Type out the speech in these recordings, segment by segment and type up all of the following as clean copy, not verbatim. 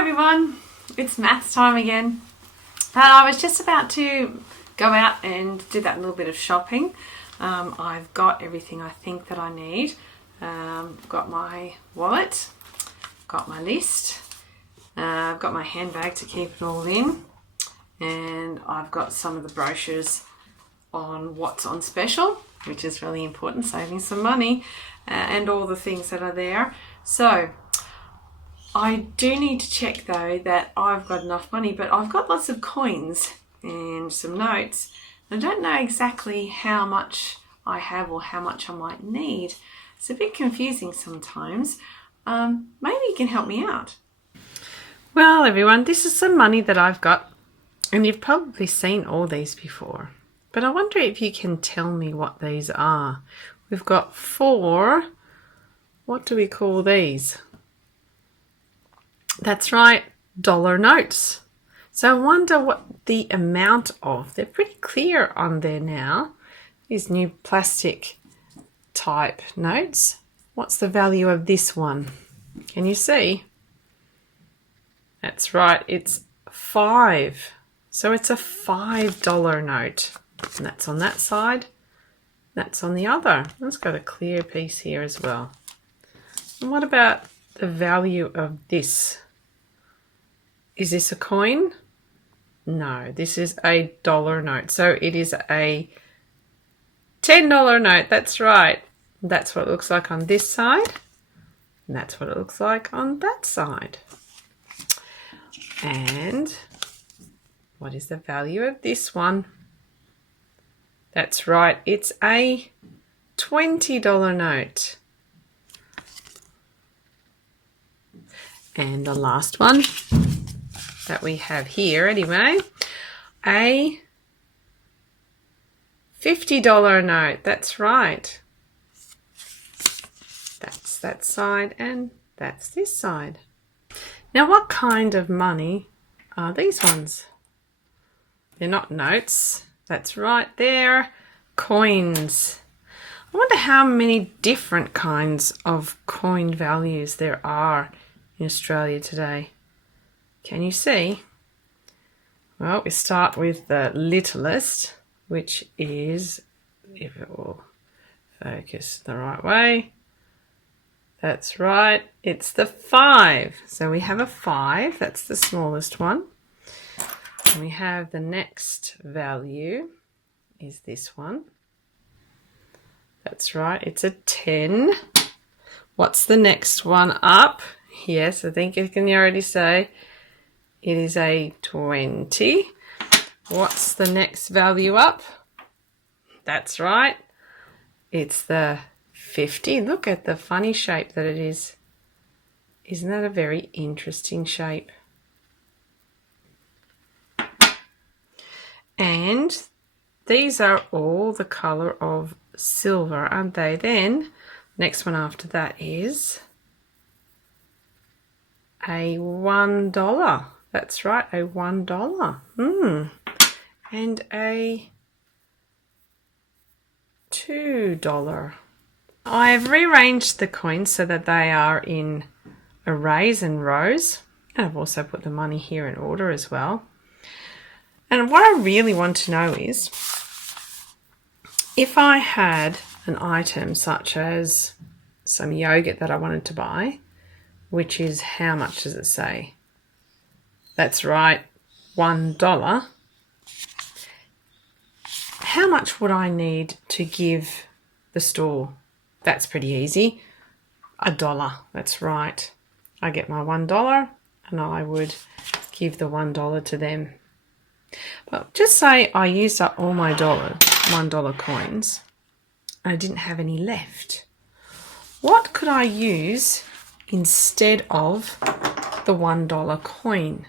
everyone, it's maths time again, and I was just about to go out and do that little bit of shopping. I've got everything I think that I need. Got my wallet, got my list, I've got my handbag to keep it all in, and I've got some of the brochures on what's on special, which is really important, saving some money, and all the things that are there. So I do need to check though that I've got enough money, but I've got lots of coins and some notes. I don't know exactly how much I have or how much I might need. It's a bit confusing sometimes. Maybe you can help me out. Well, everyone, this is some money that I've got, and you've probably seen all these before, but I wonder if you can tell me what these are. We've got 4, what do we call these? That's right, dollar notes. So I wonder what the amount of, they're pretty clear on there now, these new plastic type notes. What's the value of this one? Can you see? That's right, it's 5. So it's a $5 note. And that's on that side, that's on the other. Let's got a clear piece here as well. And what about the value of this? Is this a coin? No, this is a dollar note. So it is a $10 note. That's right. That's what it looks like on this side. And that's what it looks like on that side. And what is the value of this one? That's right. It's a $20 note. And the last one that we have here anyway, a $50 note. That's right. That's that side and that's this side. Now, what kind of money are these ones? They're not notes. That's right, they're coins. I wonder how many different kinds of coin values there are in Australia today. Can you see? Well, we start with the littlest, which is, if it will focus the right way, that's right, it's the 5. So we have a 5, that's the smallest one. And we have the next value is this one. That's right, it's a 10. What's the next one up? Yes, I think you can already say it is a 20. What's the next value up? That's right. It's the 50. Look at the funny shape that it is. Isn't that a very interesting shape? And these are all the color of silver, aren't they? Then, next one after that is a $1. That's right, a $1. And a $2. I've rearranged the coins so that they are in arrays and rows. And I've also put the money here in order as well. And what I really want to know is, if I had an item such as some yogurt that I wanted to buy, which is, how much does it say? That's right, $1. How much would I need to give the store? That's pretty easy. $1. That's right. I get my $1 and I would give the $1 to them. But just say I used up all my $1 coins and I didn't have any left. What could I use instead of the $1 coin?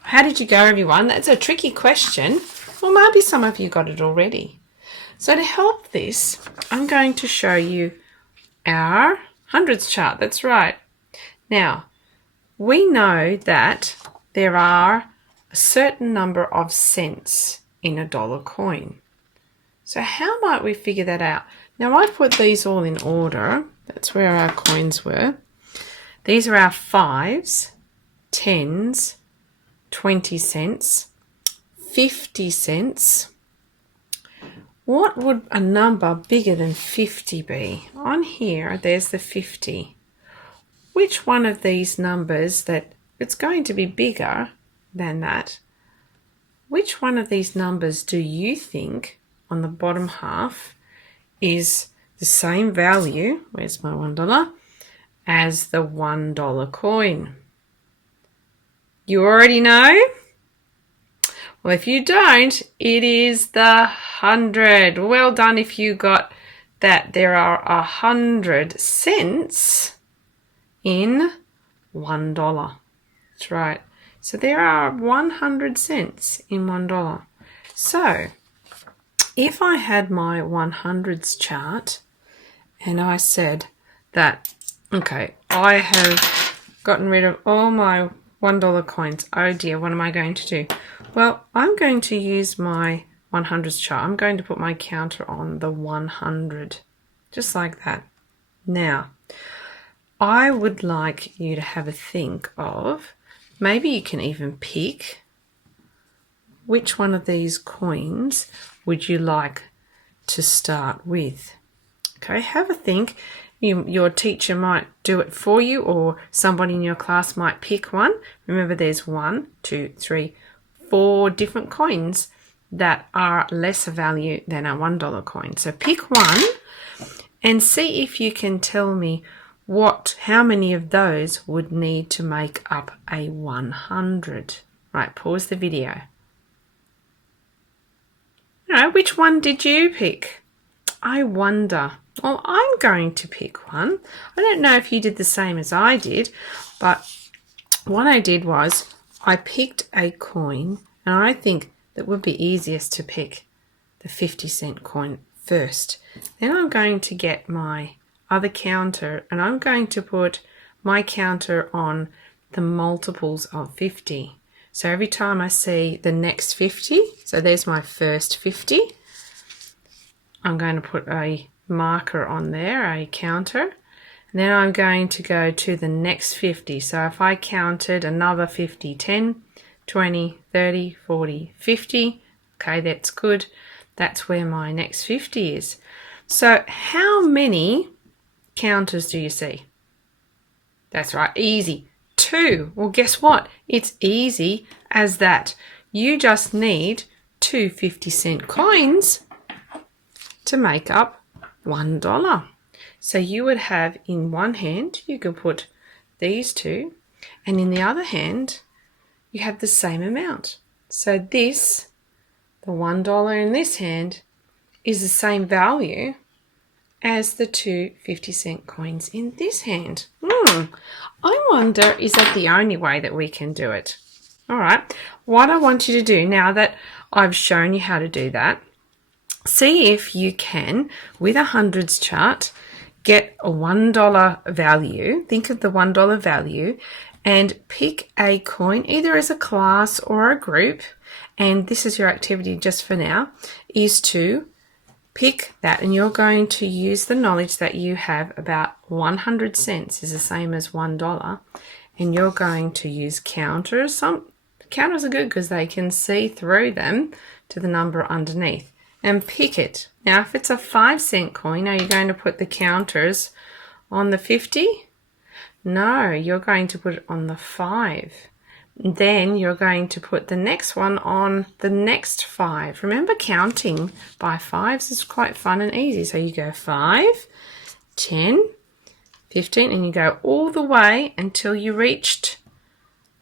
How did you go, everyone? That's a tricky question. Well, maybe some of you got it already. So to help this, I'm going to show you our hundreds chart. That's right. Now, we know that there are a certain number of cents in a dollar coin. So how might we figure that out? Now, I put these all in order. That's where our coins were. These are our 5s, 10s, 20 cents, 50 cents. What would a number bigger than 50 be? On here, there's the 50. Which one of these numbers that it's going to be bigger than that? Which one of these numbers do you think on the bottom half is the same value, where's my $1, as the $1 coin? You already know? Well, if you don't, it is the 100. Well done if you got that there are 100 cents in $1. That's right. So there are 100 cents in $1. So if I had my 100s chart and I said that, okay, I have gotten rid of all my $1 coins. Oh dear, what am I going to do? Well, I'm going to use my 100s chart. I'm going to put my counter on the 100, just like that. Now, I would like you to have a think of, maybe you can even pick which one of these coins would you like to start with. Okay, have a think. Your teacher might do it for you, or somebody in your class might pick one. Remember, there's 1, 2, 3, 4 different coins that are lesser value than a $1 coin. So pick one and see if you can tell me how many of those would need to make up a 100. Right, pause the video. Which one did you pick? I wonder. Well, I'm going to pick one. I don't know if you did the same as I did, but what I did was I picked a coin, and I think that would be easiest to pick the 50-cent coin first. Then I'm going to get my other counter, and I'm going to put my counter on the multiples of 50. So every time I see the next 50, so there's my first 50, I'm going to put a marker on there, a counter, and then I'm going to go to the next 50. So if I counted another 50, 10, 20, 30, 40, 50, okay, that's good. That's where my next 50 is. So how many counters do you see? That's right, easy. 2. Well, guess what? It's easy as that. You just need 2 50-cent coins to make up $1. So you would have in one hand, you could put these two, and in the other hand, you have the same amount. So this, the $1 in this hand, is the same value as the 2 50-cent coins in this hand. I wonder, is that the only way that we can do it? All right, what I want you to do now that I've shown you how to do that, see if you can, with a hundreds chart, get a $1 value. Think of the $1 value and pick a coin, either as a class or a group. And this is your activity just for now, is to pick that, and you're going to use the knowledge that you have about 100 cents is the same as $1, and you're going to use counters. Some counters are good because they can see through them to the number underneath, and pick it. Now, if it's a 5-cent coin, are you going to put the counters on the 50? No, you're going to put it on the 5. Then you're going to put the next one on the next 5. Remember, counting by 5s is quite fun and easy. So you go 5, 10, 15, and you go all the way until you reached,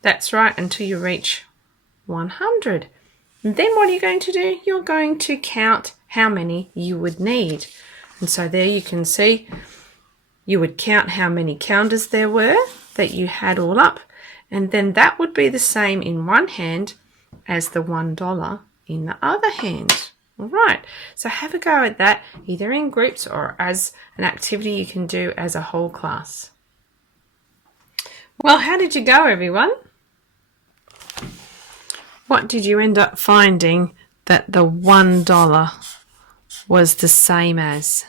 that's right, until you reach 100. And then what are you going to do? You're going to count how many you would need. And so there you can see you would count how many counters there were that you had all up. And then that would be the same in one hand as the $1 in the other hand. All right, so have a go at that, either in groups or as an activity you can do as a whole class. Well, how did you go, everyone? What did you end up finding that the $1 was the same as?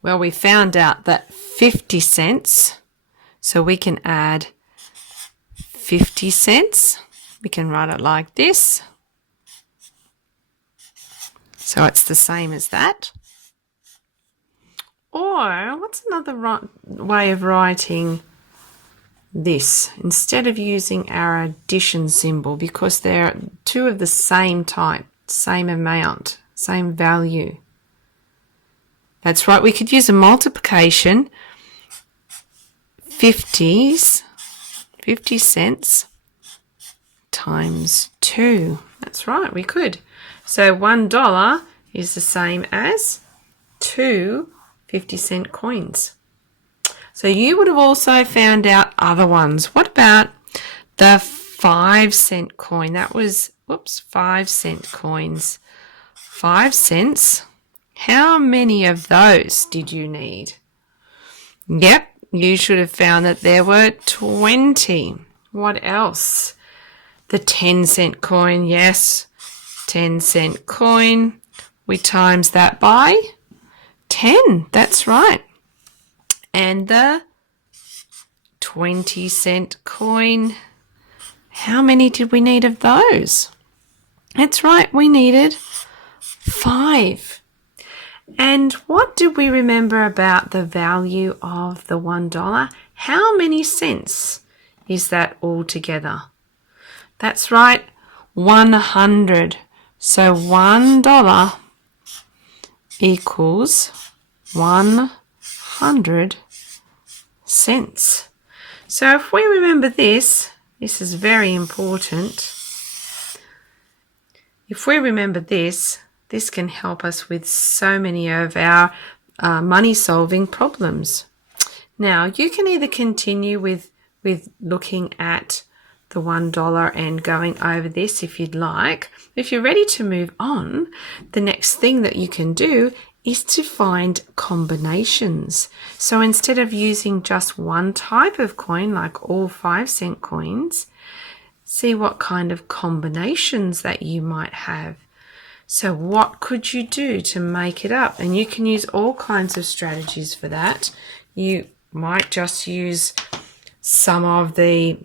Well, we found out that 50 cents, so we can add 50 cents. We can write it like this. So it's the same as that. Or what's another way of writing this? Instead of using our addition symbol, because they're two of the same type, same amount, same value. That's right, we could use a multiplication. 50 cents times 2. That's right, we could. So $1 is the same as 2 50-cent coins. So you would have also found out other ones. What about the 5-cent coin? That was, 5-cent coins. 5 cents. How many of those did you need? Yep, you should have found that there were 20. What else? The 10-cent coin, yes. 10-cent coin. We times that by 10. That's right. And the 20-cent coin. How many did we need of those? That's right, we needed 5. And what did we remember about the value of the $1? How many cents is that altogether? That's right, 100. So $1 equals 100 cents. So if we remember this is very important. If we remember this can help us with so many of our money solving problems. Now you can either continue with looking at the $1 and going over this if you'd like. If you're ready to move on, the next thing that you can do is to find combinations. So instead of using just one type of coin, like all 5-cent coins, see what kind of combinations that you might have. So what could you do to make it up? And you can use all kinds of strategies for that. You might just use some of the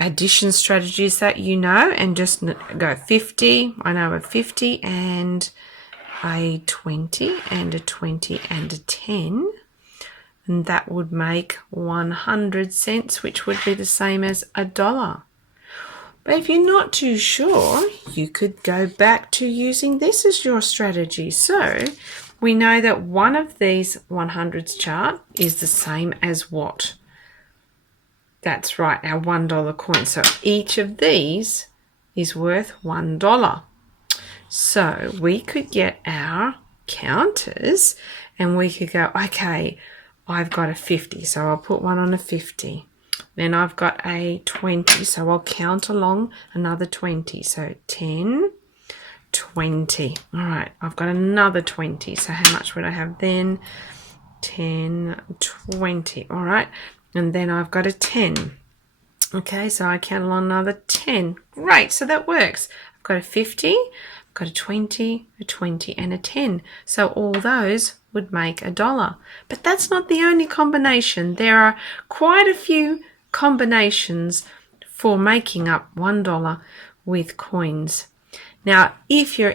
addition strategies that you know and just go 50. I know a 50 and a 20 and a 20 and a 10. And that would make 100 cents, which would be the same as $1. But if you're not too sure, you could go back to using this as your strategy. So we know that one of these 100s chart is the same as what? That's right, our $1 coin. So each of these is worth $1. So we could get our counters and we could go, okay, I've got a 50, so I'll put one on a 50. Then I've got a 20, so I'll count along another 20. So 10, 20. All right, I've got another 20. So how much would I have then? 10, 20. All right, and then I've got a 10. Okay, so I count along another 10. Great, so that works. I've got a 50, I've got a 20, and a 10. So all those would make $1. But that's not the only combination. There are quite a few combinations for making up $1 with coins. Now, if you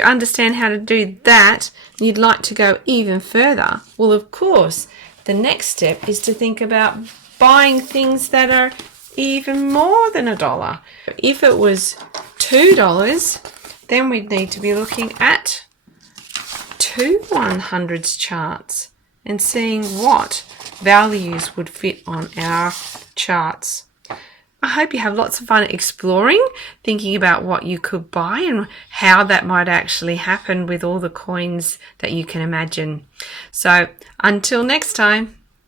understand how to do that, you'd like to go even further. Well, of course, the next step is to think about buying things that are even more than $1. If it was $2, then we'd need to be looking at 2 100s charts and seeing what values would fit on our charts. I hope you have lots of fun exploring, thinking about what you could buy and how that might actually happen with all the coins that you can imagine. So until next time.